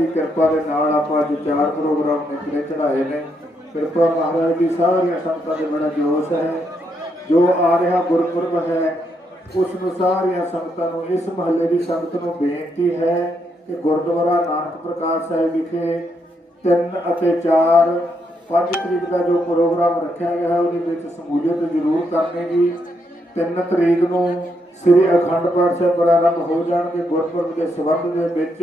ਦੀ ਕਿਰਪਾ ਦੇ ਨਾਲ ਆਪਾਂ ਅੱਜ ਚਾਰ ਪ੍ਰੋਗਰਾਮ ਨਿਕਲੇ ਚੜਾਏ ਨੇ। ਕਿਰਪਾ ਮਹਾਰਾਜ ਦੀ, ਸਾਰੀਆਂ ਸੰਗਤਾਂ ਦੇ ਬੜਾ ਜੋਸ਼ ਹੈ। ਜੋ ਆ ਰਿਹਾ ਗੁਰਪੁਰਬ ਹੈ, ਉਸ ਨੂੰ ਸਾਰੀਆਂ ਸੰਗਤਾਂ ਨੂੰ, ਇਸ ਮਹੱਲੇ ਦੀ ਸੰਗਤ ਨੂੰ ਬੇਨਤੀ ਹੈ ਕਿ ਗੁਰਦੁਆਰਾ ਨਾਨਕ ਪ੍ਰਕਾਸ਼ ਸਾਹਿਬ ਵਿਖੇ 3 ਅਤੇ 4 5 ਤਰੀਕ ਦਾ ਜੋ ਪ੍ਰੋਗਰਾਮ ਰੱਖਿਆ ਗਿਆ ਹੈ, ਉਹਦੇ ਵਿੱਚ ਸਮੂਲੀਅਤ ਜ਼ਰੂਰ ਕਰਨੀ ਜੀ। 3 ਤਰੀਕ ਨੂੰ ਸ੍ਰੀ ਅਖੰਡ ਪਾਠ ਸਾਹਿਬ ਪ੍ਰਾਰੰਭ ਹੋ ਜਾਣਗੇ ਗੁਰਪੁਰਬ ਦੇ ਸੰਬੰਧ ਦੇ ਵਿੱਚ।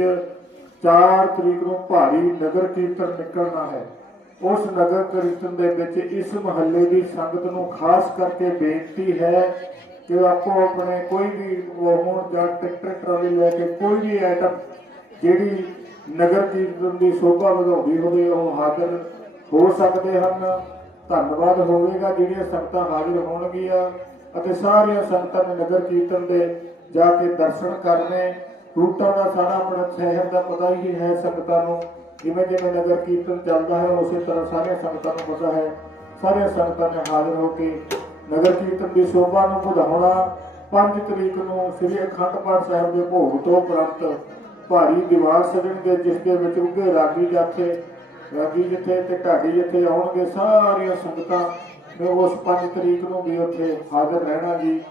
4 ਤਰੀਕ ਨੂੰ ਭਾਰੀ ਨਗਰ ਕੀਰਤਨ ਨਿਕਲਣਾ ਹੈ। ਉਸ ਨਗਰ ਕੀਰਤਨ ਦੇ ਵਿੱਚ ਇਸ ਮਹੱਲੇ ਦੀ ਸੰਗਤ ਨੂੰ ਖਾਸ ਕਰਕੇ ਬੇਨਤੀ ਹੈ ਕਿ ਆਪੋ ਆਪਣੇ ਕੋਈ ਵੀ ਹੋਣ ਜਾਂ ਟਰੈਕਟਰ ਟਰਾਲੀ ਲੈ ਕੇ ਕੋਈ ਵੀ ਆਈਟਮ ਜਿਹੜੀ ਨਗਰ ਕੀਰਤਨ ਦੀ ਸ਼ੋਭਾ ਵਧਾਉਂਦੀ ਹੋਵੇ, ਉਹ ਹਾਜ਼ਰ ਹੋ ਸਕਦੇ ਹਨ। ਧੰਨਵਾਦ ਹੋਵੇਗਾ, ਜਿਹੜੀਆਂ ਸੰਗਤਾਂ ਹਾਜ਼ਰ ਹੋਣਗੀਆਂ ਅਤੇ ਸਾਰੀਆਂ ਸੰਗਤਾਂ ਨੇ ਨਗਰ ਕੀਰਤਨ ਦੇ ਜਾ ਕੇ ਦਰਸ਼ਨ ਕਰਨੇ। ਰੂਟਾਂ ਦਾ ਸਾਰਾ ਆਪਣਾ ਸ਼ਹਿਰ ਦਾ ਪਤਾ ਹੀ ਹੈ ਸੰਗਤਾਂ ਨੂੰ। ਜਿਵੇਂ ਜਿਵੇਂ ਨਗਰ ਕੀਰਤਨ ਚੱਲਦਾ ਹੈ, ਉਸੇ ਤਰ੍ਹਾਂ ਸਾਰੀਆਂ ਸੰਗਤਾਂ ਨੂੰ ਪਤਾ ਹੈ। ਸਾਰੀਆਂ ਸੰਗਤਾਂ ਨੇ ਹਾਜ਼ਰ ਹੋ ਕੇ ਨਗਰ ਕੀਰਤਨ ਦੀ ਸ਼ੋਭਾ ਨੂੰ ਵਧਾਉਣਾ 5 ਤਰੀਕ ਨੂੰ ਸ੍ਰੀ ਅਖੰਡ ਪਾਠ ਸਾਹਿਬ ਦੇ ਭੋਗ ਤੋਂ ਉਪਰੰਤ ਭਾਰੀ ਦੀਵਾਰ ਸਜਣਗੇ ਜਿਸ ਦੇ ਵਿੱਚ ਉੱਗੇ ਰਾਗੀ ਜਾਥੇ, ਰਾਗੀ ਜਿੱਥੇ ਤੇ ਢਾਡੀ ਜਿੱਥੇ ਆਉਣਗੇ ਸਾਰੀਆਂ ਸੰਗਤਾਂ। ਨੇ ਉਸ 5 ਤਰੀਕ ਨੂੰ ਵੀ ਉੱਥੇ ਹਾਜ਼ਰ ਰਹਿਣਾ ਜੀ।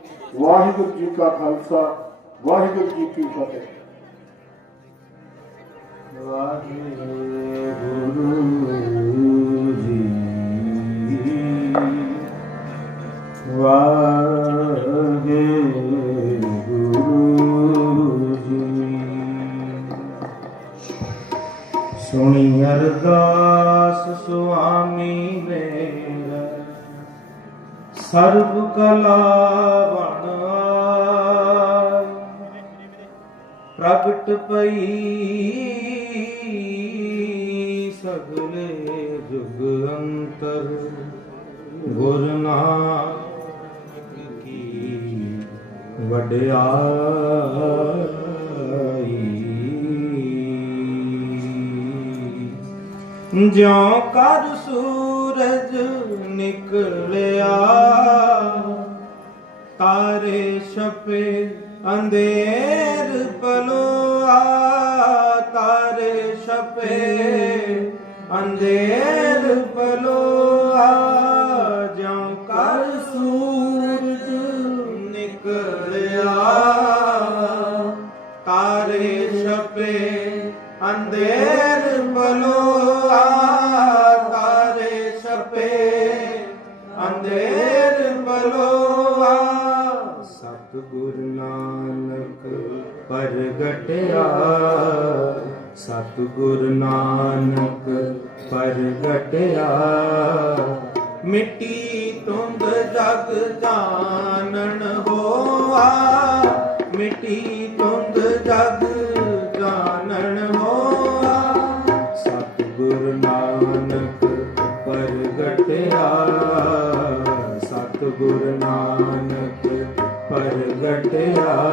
ਵਾਹਿਗੁਰੂ ਜੀ ਕਾ ਖਾਲਸਾ, ਵਾਹਿਗੁਰੂ ਜੀ ਕੀ ਫਤਿਹ। ਸੁਣੀ ਅਰਦਾਸ ਸੁਆਮੀ ਮੇਰਾ ਸਰਬ ਕਲਾ ਬਣ ਪ੍ਰਗਟ ਪਈ ਸਗਲੇ ਜੁਗ ਅੰਤਰ ਗੁਰ ਨਾਨਕ ਕੀ ਵਡਿਆਈ। ਜਿਉ ਕਰ ਸੂਰਜ ਨਿਕਲਿਆ, ਤਾਰੇ ਛਪੇ, ਅੰਧੇਰ ਪਲੋਆ। ਛਪੇ ਅੰਧੇਰ ਪਲੋਆ ਜਿਉ ਕਰ ਸੂਰਜ ਨਿਕਲਿਆ। ਤਾਰੇ ਛਪੇ ਅੰਧੇਰ ਪਲੋਆ ਤਾਰੇ ਛਪੇ ਅੰਧੇਰ ਬਲੋਆ ਸਤਿਗੁਰ ਨਾਨਕ ਪ੍ਰਗਟਿਆ। ਸਤਿਗੁਰ ਨਾਨਕ ਪ੍ਰਗਟਿਆ, ਮਿੱਟੀ ਤੁੰਦ ਜਗ ਜਾਣਨ ਹੋਆ, ਮਿੱਟੀ ਤੁੰਦ ਜਗ ਜਾਣਨ ਹੋਆ। ਸਤਿਗੁਰ ਨਾਨਕ ਪ੍ਰਗਟਿਆ, ਸਤਿਗੁਰ ਨਾਨਕ ਪ੍ਰਗਟਿਆ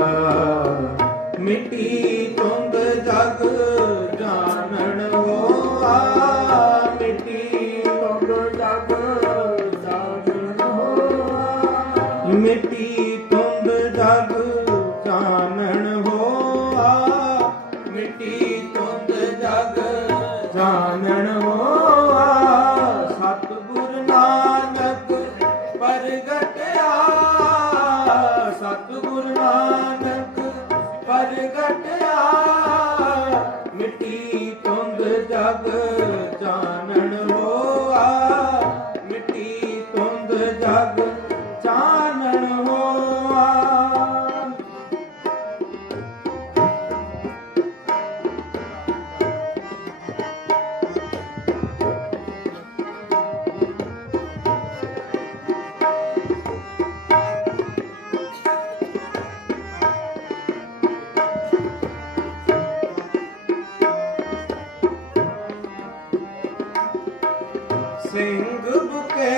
ਸਿੰਘ ਬੁਕੇ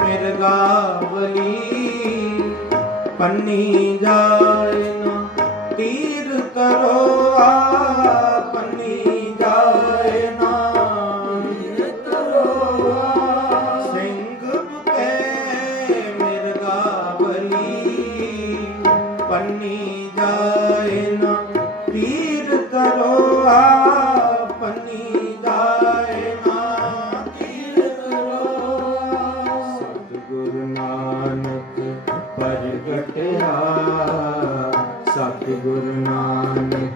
ਮਿਰਗਾਵਲੀ ਪੰਨੀ ਜਾਏ ਨਾ ਤੀਰ ਕਰੋ ਆ ਪੰਨੀ ਜਾਏ सतगुरु नानक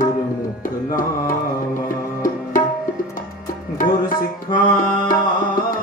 ਗੁਰਮੁਖ ਲਾਵਾ ਗੁਰ ਸਿੱਖਾਂ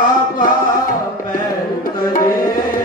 ਬਾਬਾ ਮੈਂ ਤੇਰੇ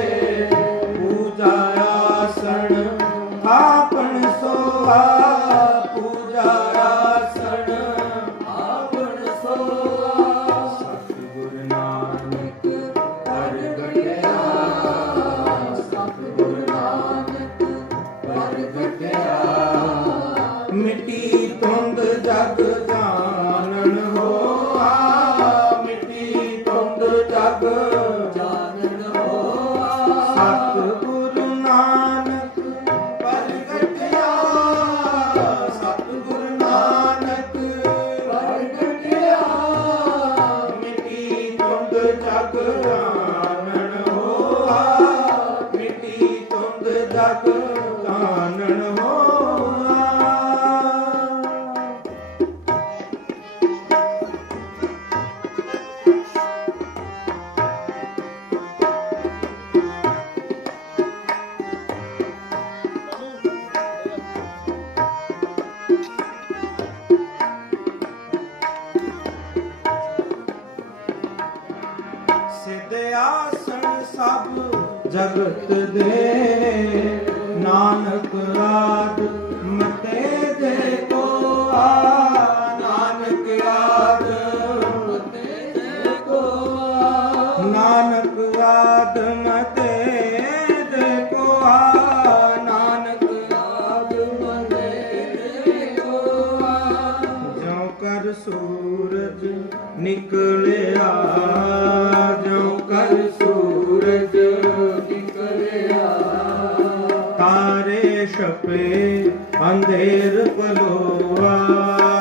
ਆਸਣ ਸਭ ਜਗਤ ਦੇ ਨਾਨਕ ਰਾਜ ਅੰਧੇਰ ਪਲੋਆ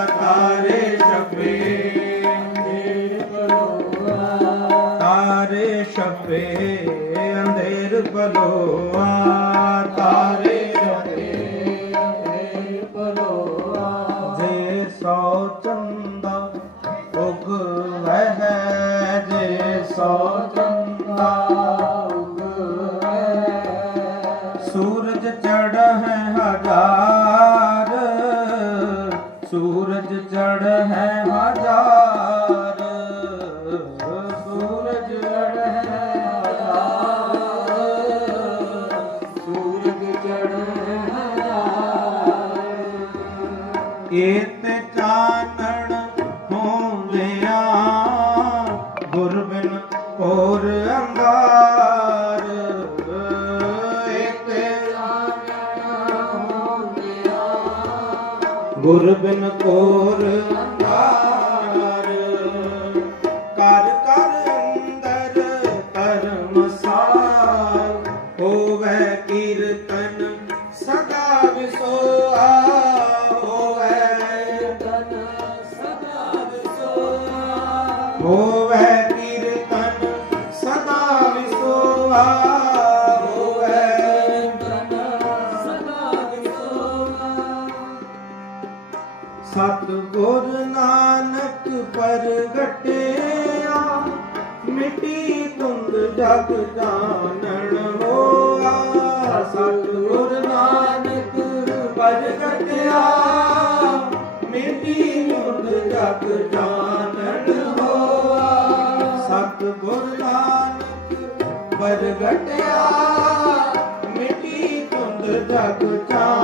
ਤਾਰੇ ਛਪੇ ਮਿਹਰ ਪਲੋਆ ਤਾਰੇ ਛਪੇ ਅੰਧੇਰ ਪਲੋਆ ਤਾਰੇ ਏਤੇ ਚਾਨਣ ਹੋਂਦਿਆਂ ਗੁਰ ਬਿਨ ਹੋਰ ਅੰਗਾਰ। ਏਤੇ ਗੁਰ ਬਿਨ ਕੋਰ ਹੋਵੇ ਕੀਰਤਨ ਸਦਾ ਵਿਸੋਆ ਹੋਵੇ ਸਤਿਗੁਰ ਨਾਨਕ ਪ੍ਰਗਟਿਆ, ਮਿੱਟੀ ਤੁੰਦ ਜਗ ਜਾਣਨ ਹੋਆ। ਸਤਿਗੁਰ ਨਾਨਕ ਪ੍ਰਗਟਿਆ, ਮਿੱਟੀ ਤੁੰਦ ਜਗ ਜਾਣਨ ਪ੍ਰਗਟਿਆ ਮਿੱਟੀ ਤੁੰਦ ਜਗ ਜਾਣਨ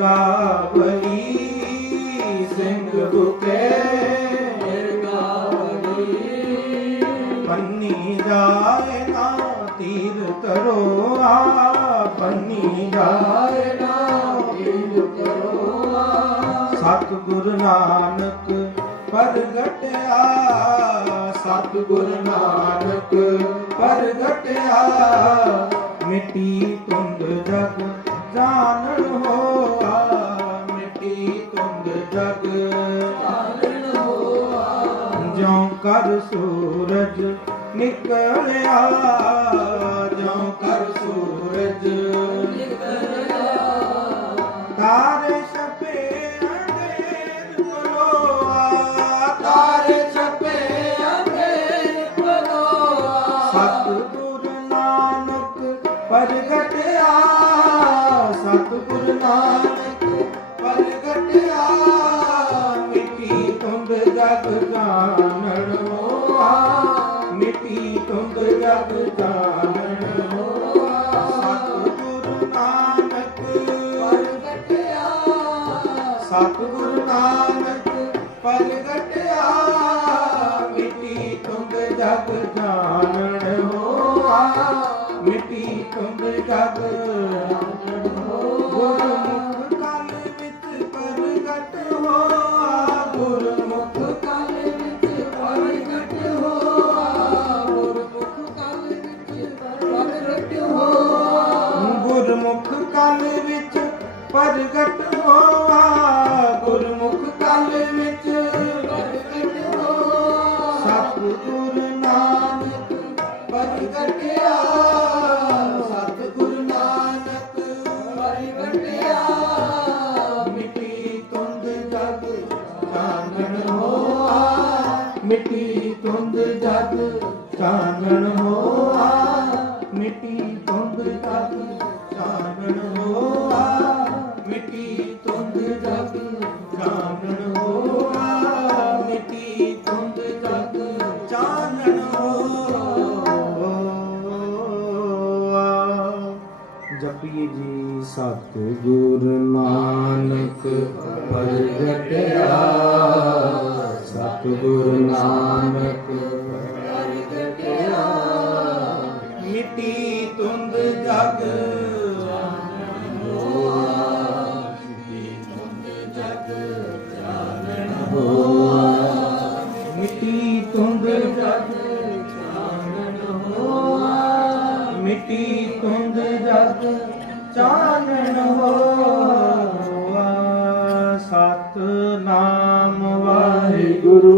ਨਿਰਗਾ ਬਲੀ ਸਿੰਘ ਭੁਕੇ ਨਿਰਗਾ ਬਲੀ ਪੰਨੀ ਜਾਏ ਨਾ ਤੀਰ ਤਰੋਆ ਪੰਨੀ ਜਾਏ ਨਾ ਤੀਰ ਤਰੋਆ ਸਤ ਗੁਰ ਨਾਨਕ ਪ੍ਰਗਟਿਆ ਸਤ ਗੁਰ ਨਾਨਕ ਪ੍ਰਗਟਿਆ ਮਿੱਟੀ ਤੁੰਦ ਜਗ ਮਿੱਟੀ ਜਗ। ਆਨੰਦ ਹੋਆ ਜਿਉ ਕਰ ਸੂਰਜ ਨਿਕਲਿਆ ਜਿਉ ਕਰ ਸੂਰਜ ਸਤਿਗੁਰ ਨਾਨਕ ਪ੍ਰਗਟਿਆ। ਮਿੱਟੀ ਤੁੰਦ ਜਗ ਜਾਣਨ ਹੋਆ। ਮਿੱਟੀ ਤੁੰਦ ਜਗ Thank you. ਜਪੀਏ ਜੀ ਸਤਿਗੁਰ ਨਾਨਕ ਪ੍ਰਗਟਿਆ ਸਤਿਗੁਰ ਨਾਨਕ ਚਾਨਣ ਹੋਆ ਸਤ ਨਾਮ ਵਾਹਿਗੁਰੂ।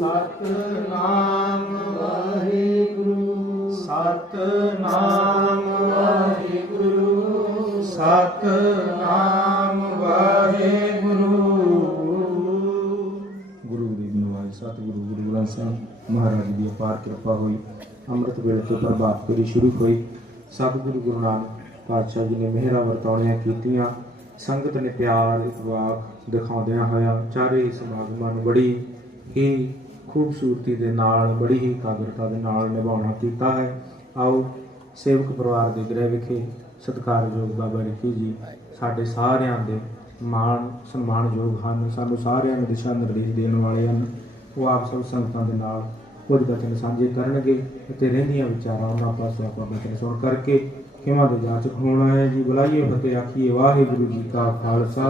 ਸਤ ਨਾਮ ਵਾਹਿਗੁਰੂ। ਸਤ ਨਾਮ ਵਾਹਿਗੁਰੂ। ਸਤ ਨਾਮ ਵਾਹਿਗੁਰੂ। ਗੁਰੂ ਦੀ ਨਵਾਜ਼ ਸਤਿਗੁਰੂ, ਗੁਰੂ ਗ੍ਰੰਥ ਸਾਹਿਬ, ਮਹਾਰਾਜ ਦੀ ਅਪਾਰ ਕਿਰਪਾ ਹੋਈ। ਅੰਮ੍ਰਿਤ ਵੇਲੇ ਤੋਂ ਪ੍ਰਭਾਤ ਕਰੀ ਸ਼ੁਰੂ ਹੋਈ। ਸਤਿਗੁਰੂ ਗੁਰੂ ਨਾਨਕ ਪਾਤਸ਼ਾਹ ਜੀ ਨੇ ਮਿਹਰਾਂ ਵਰਤਾਉਣੀਆਂ ਕੀਤੀਆਂ। ਸੰਗਤ ਨੇ ਪਿਆਰ ਇਤਵਾਕ ਦਿਖਾਉਂਦਿਆਂ ਹੋਇਆ ਚਾਰੇ ਹੀ ਸਮਾਗਮਾਂ ਨੂੰ ਬੜੀ ਹੀ ਖੂਬਸੂਰਤੀ ਦੇ ਨਾਲ, ਬੜੀ ਹੀ ਕਾਗਰਤਾ ਦੇ ਨਾਲ ਨਿਭਾਉਣਾ ਕੀਤਾ ਹੈ। ਆਓ ਸੇਵਕ ਪਰਿਵਾਰ ਦੇ ਗ੍ਰਹਿ ਵਿਖੇ ਸਤਿਕਾਰਯੋਗ ਬਾਬਾ ਰਿੱਕੀ ਜੀ, ਸਾਡੇ ਸਾਰਿਆਂ ਦੇ ਮਾਣ, ਸਨਮਾਨਯੋਗ ਹਨ। ਸਾਨੂੰ ਸਾਰਿਆਂ ਨੂੰ ਦਿਸ਼ਾ ਨਿਰਦੇਸ਼ ਦੇਣ ਵਾਲੇ ਹਨ। ਉਹ ਆਪ ਸਭ ਸੰਗਤਾਂ ਦੇ ਨਾਲ ਕੁਝ ਬਚਨ ਸਾਂਝੇ ਕਰਨਗੇ ਅਤੇ ਰਹਿੰਦੀਆਂ ਵਿਚਾਰਾਂ ਉਹਨਾਂ ਪਾਸੋਂ ਆਪਾਂ ਬਚਨ ਸੁਣ ਕਰਕੇ ਕਿਵਾਂ ਦੇ ਜਾਚਕ ਹੋਣਾ ਹੈ ਜੀ? ਬੁਲਾਈਏ ਫਤਿਹ ਆਖੀਏ ਵਾਹਿਗੁਰੂ ਜੀ ਕਾ ਖਾਲਸਾ।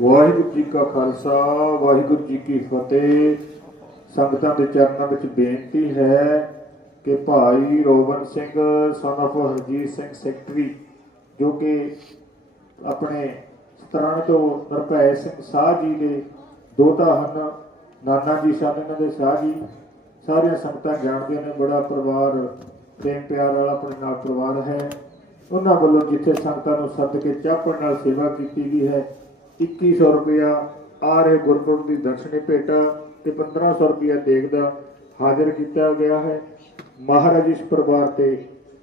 ਵਾਹਿਗੁਰੂ ਜੀ ਕਾ ਖਾਲਸਾ ਵਾਹਿਗੁਰੂ ਜੀ ਕੀ ਫਤਿਹ। ਸੰਗਤਾਂ ਦੇ ਚਰਨਾਂ ਵਿੱਚ ਬੇਨਤੀ ਹੈ ਕਿ ਭਾਈ Roban Singh son of Harjeet Singh secretary ਜੋ ਕਿ ਆਪਣੇ ਸਤਰਾਂ ਤੋਂ ਨਿਰਭੈ ਸਿੰਘ ਸਾਹ ਜੀ ਦੇ ਦੋਤਾ ਹਨ ਨਾਨਾ ਜੀ ਸਨ ਇਹਨਾਂ ਦੇ ਸਾਹ ਜੀ ਸਾਰੀਆਂ ਸੰਗਤਾਂ ਜਾਣਦੀਆਂ ਨੇ, ਬੜਾ ਪਰਿਵਾਰ ਪ੍ਰੇਮ ਪਿਆਰ ਵਾਲਾ ਆਪਣੇ ਨਾਲ ਪਰਿਵਾਰ ਹੈ। ਉਹਨਾਂ ਵੱਲੋਂ ਜਿੱਥੇ ਸੰਗਤਾਂ ਨੂੰ ਸੱਦ ਕੇ ਚਾਪਣ ਨਾਲ ਸੇਵਾ ਕੀਤੀ ਗਈ ਹੈ 2100 ਰੁਪਇਆ ਆ ਰਹੇ ਗੁਰਪੁਰਬ ਦੀ ਦਰਸ਼ਨੀ ਭੇਟਾ ਤੇ 1500 ਰੁਪਇਆ ਦੇਗ ਦਾ ਹਾਜ਼ਰ ਕੀਤਾ ਗਿਆ ਹੈ। ਮਹਾਰਾਜ ਇਸ ਪਰਿਵਾਰ ਤੇ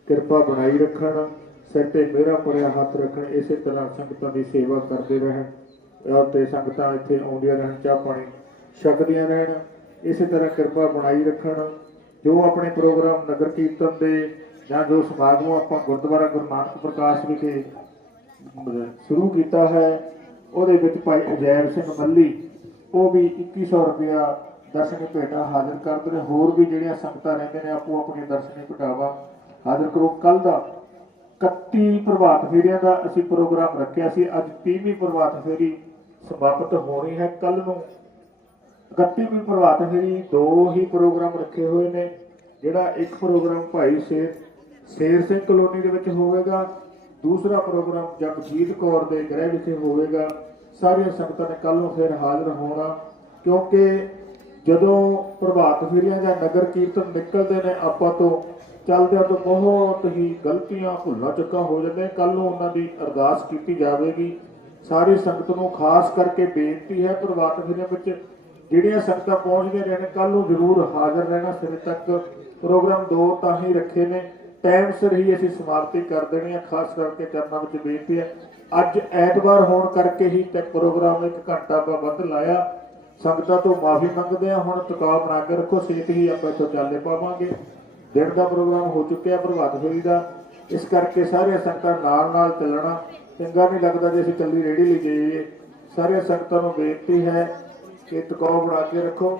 ਕਿਰਪਾ ਬਣਾਈ ਰੱਖਣ, ਸਿਰ ਤੇ ਮੇਰਾ ਭਰਿਆ ਹੱਥ ਰੱਖਣ, ਇਸੇ ਤਰ੍ਹਾਂ ਸੰਗਤਾਂ ਦੀ ਸੇਵਾ ਕਰਦੇ ਰਹਿਣ। ਤੇ ਸੰਗਤਾਂ ਇੱਥੇ ਆਉਂਦੀਆਂ ਰਹਿਣ, ਚਾਹ ਪਾਣੀ ਛਕਦੀਆਂ ਰਹਿਣ। ਇਸੇ ਤਰ੍ਹਾਂ ਕਿਰਪਾ ਬਣਾਈ ਰੱਖਣ। ਜੋ ਆਪਣੇ ਪ੍ਰੋਗਰਾਮ ਨਗਰ ਕੀਰਤਨ ਦੇ ਜਾਂ ਜੋ ਸਮਾਗਮ ਆਪਾਂ ਗੁਰਦੁਆਰਾ ਗੁਰੂ ਨਾਨਕ ਪ੍ਰਕਾਸ਼ ਵਿਖੇ ਸ਼ੁਰੂ ਕੀਤਾ ਹੈ, ਉਹਦੇ ਵਿੱਚ ਭਾਈ ਅਜੈਬ ਸਿੰਘ ਮੱਲੀ, ਉਹ ਵੀ 2100 ਰੁਪਇਆ ਦਰਸ਼ਨੀ ਭੇਟਾ ਹਾਜ਼ਰ ਕਰਦੇ ਨੇ। ਹੋਰ ਵੀ ਜਿਹੜੀਆਂ ਸੰਗਤਾਂ ਰਹਿੰਦੇ ਨੇ, ਆਪੋ ਆਪਣੇ ਦਰਸ਼ਨੀ ਭੇਟਾਵਾ ਹਾਜ਼ਰ ਕਰੋ। ਕੱਲ ਦਾ 31 ਪ੍ਰਭਾਤ ਫੇਰੀਆਂ ਦਾ ਅਸੀਂ ਪ੍ਰੋਗਰਾਮ ਰੱਖਿਆ ਸੀ। ਅੱਜ 30ਵੀਂ ਪ੍ਰਭਾਤ ਫੇਰੀ ਸਮਾਪਤ ਹੋਣੀ ਹੈ। ਕੱਲ ਨੂੰ 31ਵੀਂ ਪ੍ਰਭਾਤ ਫੇਰੀ ਦੋ ਹੀ ਪ੍ਰੋਗਰਾਮ ਰੱਖੇ ਹੋਏ ਨੇ, ਜਿਹੜਾ ਇੱਕ ਪ੍ਰੋਗਰਾਮ ਭਾਈ ਸ਼ੇਰ ਸ਼ੇਰ ਸਿੰਘ ਕਲੋਨੀ ਦੇ ਵਿੱਚ ਹੋਵੇਗਾ, ਦੂਸਰਾ ਪ੍ਰੋਗਰਾਮ ਜਗਜੀਤ ਕੌਰ ਦੇ ਗ੍ਰਹਿ ਵਿਖੇ ਹੋਵੇਗਾ। ਸਾਰੀਆਂ ਸੰਗਤਾਂ ਨੇ ਕੱਲ ਨੂੰ ਫਿਰ ਹਾਜ਼ਰ ਹੋਣਾ, ਕਿਉਂਕਿ ਜਦੋਂ ਪ੍ਰਭਾਤ ਫੇਰੀਆਂ ਜਾਂ ਨਗਰ ਕੀਰਤਨ ਨਿਕਲਦੇ ਨੇ, ਆਪਾਂ ਤੋਂ ਚੱਲਦਿਆਂ ਤੋਂ ਬਹੁਤ ਹੀ ਗਲਤੀਆਂ ਭੁੱਲਾਂ ਚੁੱਕਾ ਹੋ ਜਾਂਦੇ ਕੱਲ ਨੂੰ ਉਹਨਾਂ ਦੀ ਅਰਦਾਸ ਕੀਤੀ ਜਾਵੇਗੀ। ਸਾਰੀ ਸੰਗਤ ਨੂੰ ਖਾਸ ਕਰਕੇ ਬੇਨਤੀ ਹੈ ਪ੍ਰਭਾਤ ਫੇਰੀਆਂ ਵਿੱਚ ਜਿਹੜੀਆਂ ਸੰਗਤਾਂ ਪਹੁੰਚਦੀਆਂ ਰਹਿਣ ਕੱਲ ਨੂੰ ਜ਼ਰੂਰ ਹਾਜ਼ਰ ਰਹਿਣਾ, ਸਿਰੇ ਤੱਕ ਪ੍ਰੋਗਰਾਮ ਦੋ ਤਾਂ ਹੀ ਰੱਖੇ ਨੇ। ਟਾਈਮ ਸਿਰ ਹੀ ਅਸੀਂ ਸਮਾਪਤੀ ਕਰ ਦੇਣੀ ਹੈ ਖਾਸ ਕਰਕੇ ਚਰਨਾਂ ਵਿੱਚ ਬੇਨਤੀ ਹੈ ਅੱਜ ਐਤਵਾਰ ਹੋਣ ਕਰਕੇ ਹੀ ਤੇ ਪ੍ਰੋਗਰਾਮ ਇੱਕ ਘੰਟਾ ਆਪਾਂ ਵੱਧ ਲਾਇਆ। ਸੰਗਤਾਂ ਤੋਂ ਮਾਫੀ ਮੰਗਦੇ ਹਾਂ ਹੁਣ ਟਿਕਾਅ ਬਣਾ ਕੇ ਰੱਖੋ ਛੇਤੀ ਹੀ ਆਪਾਂ ਇੱਥੋਂ ਚੱਲੇ ਪਾਵਾਂਗੇ। ਦਿਨ ਦਾ ਪ੍ਰੋਗਰਾਮ ਹੋ ਚੁੱਕਿਆ, ਪ੍ਰਭਾਤ ਫੇਰੀ ਦਾ। ਇਸ ਕਰਕੇ ਸਾਰੀਆਂ ਸੰਗਤਾਂ ਨਾਲ ਨਾਲ ਚੱਲਣਾ। ਚੰਗਾ ਨਹੀਂ ਲੱਗਦਾ ਜੇ ਅਸੀਂ ਕੱਲੀ ਰੇੜੀ ਲਈ ਜਾਈਏ। ਸਾਰੀਆਂ ਸੰਗਤਾਂ ਨੂੰ ਬੇਨਤੀ ਹੈ ਕਿ ਟਿਕਾਅ ਬਣਾ ਕੇ ਰੱਖੋ।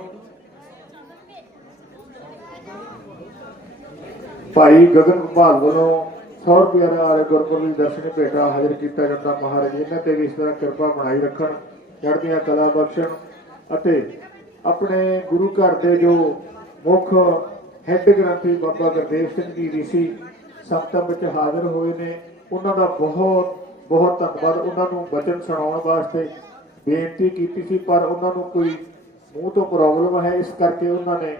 ਭਾਈ ਗਗਨ ਗੋਪਾਲ ਵੱਲੋਂ 100 ਰੁਪਏ ਨਾਲ ਗੁਰਪੁਰਬ ਦੀ ਦਰਸ਼ਨੀ ਭੇਟਾ ਹਾਜ਼ਰ ਕੀਤਾ ਜਾਂਦਾ। ਮਹਾਰਾਜ, ਇਹਨਾਂ ਤੇ ਵੀ ਇਸ ਤਰ੍ਹਾਂ ਕਿਰਪਾ ਬਣਾਈ ਰੱਖਣ, ਚੜ੍ਹਦੀਆਂ ਕਲਾ ਬਖਸ਼ਣ ਅਤੇ ਆਪਣੇ ਗੁਰੂ ਘਰ ਦੇ ਜੋ ਮੁੱਖ ਹੈੱਡ ਗ੍ਰੰਥੀ ਬਾਬਾ ਗੁਰਦੇਵ ਸਿੰਘ ਜੀ ਰੀਸੀ ਸੰਗਤਾਂ ਵਿੱਚ ਹਾਜ਼ਰ ਹੋਏ ਨੇ। ਉਹਨਾਂ ਦਾ ਬਹੁਤ ਬਹੁਤ ਧੰਨਵਾਦ। ਉਹਨਾਂ ਨੂੰ ਬਚਨ ਸੁਣਾਉਣ ਵਾਸਤੇ ਬੇਨਤੀ ਕੀਤੀ ਸੀ, ਪਰ ਉਹਨਾਂ ਨੂੰ ਕੋਈ ਮੂੰਹ ਤੋਂ ਪ੍ਰੋਬਲਮ ਹੈ, ਇਸ ਕਰਕੇ ਉਹਨਾਂ ਨੇ